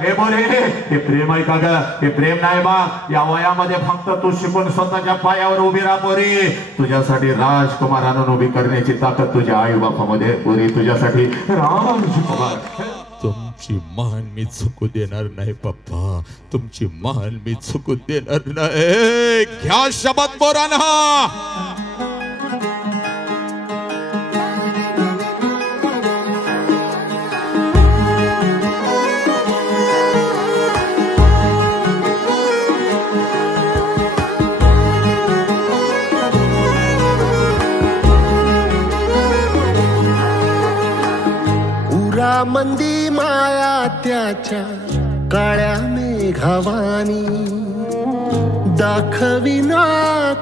हे बोले हे प्रेम आहे का ग? हे प्रेम नाही बा. या वयामध्ये फक्त तू शिकून स्वतःच्या पायावर उभी राहा पोरी. तुझ्यासाठी राजकुमार आणून उभी करण्याची ताकद तुझ्या आई बापामध्ये पोरी. तुझ्यासाठी राजकुमार. तुमची मान मी चुकू देणार नाही पप्पा. तुमची मान मी चुकू देणार नाही. घ्या शब्द बोराना. मंदी माया त्याच्या काळ्या मेघावानी दाखविना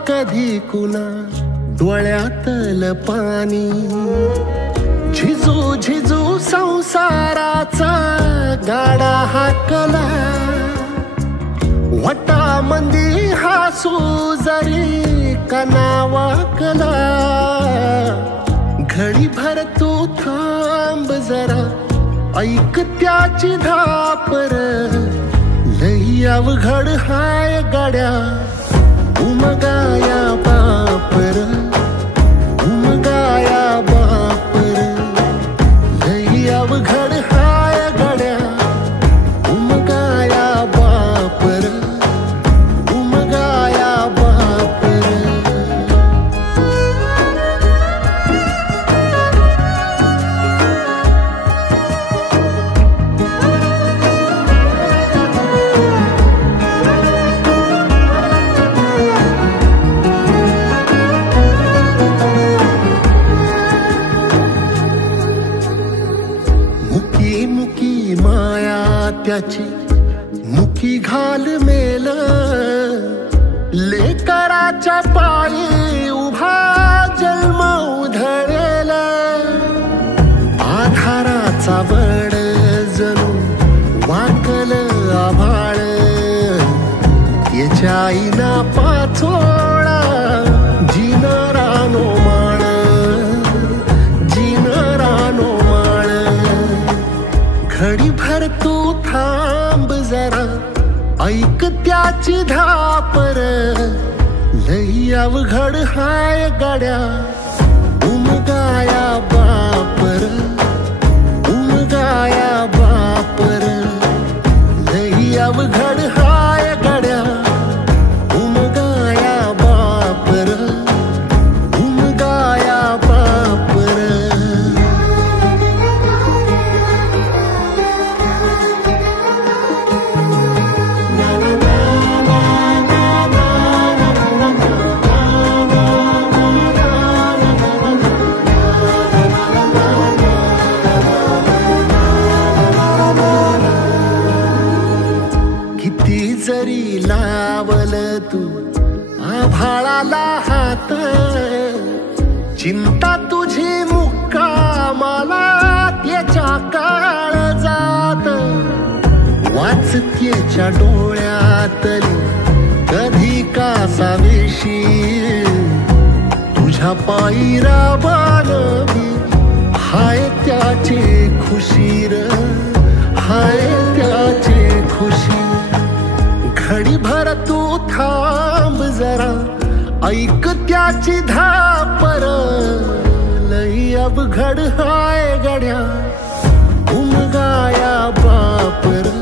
कधी कुणा डोळ्यातल पाणी. झिजू झिजू संसाराचा गाडा हाकला वटा मंदी हासू जरी कनावाकला. घडी भर तू थांब जरा ऐक त्याची धापर. लई अवघड हाय गाड्या उमगाया बापर. उमगाया बापर. लई अवघड हाय गाड्या उमगाया बापर. उमगाया बापर. त्याची मुखी घाल मेल लेकराच्या पायी उभा जन्म उधळेल. आधाराचा बड जणू वाकल आभाळ. त्याच्या आईना पाचोळा जिनरानो माळ. जिनरानो माळ. घडी भर तू थांब जरा ऐक त्याची धापर. लई अवघड हाय गाड्या उमगाया बापर. उमगाया बापर. लई अवघड हाय गाड्या उमगाया बापर. उमगाया बापर. जरी लावल तू आभाळाला हात. चिंता तुझी मुक्कामाला त्याच्या काळजात. वाचतेच्या डोळ्यातली कधी कासावेशी. तुझ्या पायी राबानवी हाय त्याची खुशीर. हाय त्याची खुशी. घडी भर तू थांब जरा ऐक त्याची धापर. लई अवघड हाय गड्या उमगाया बापर.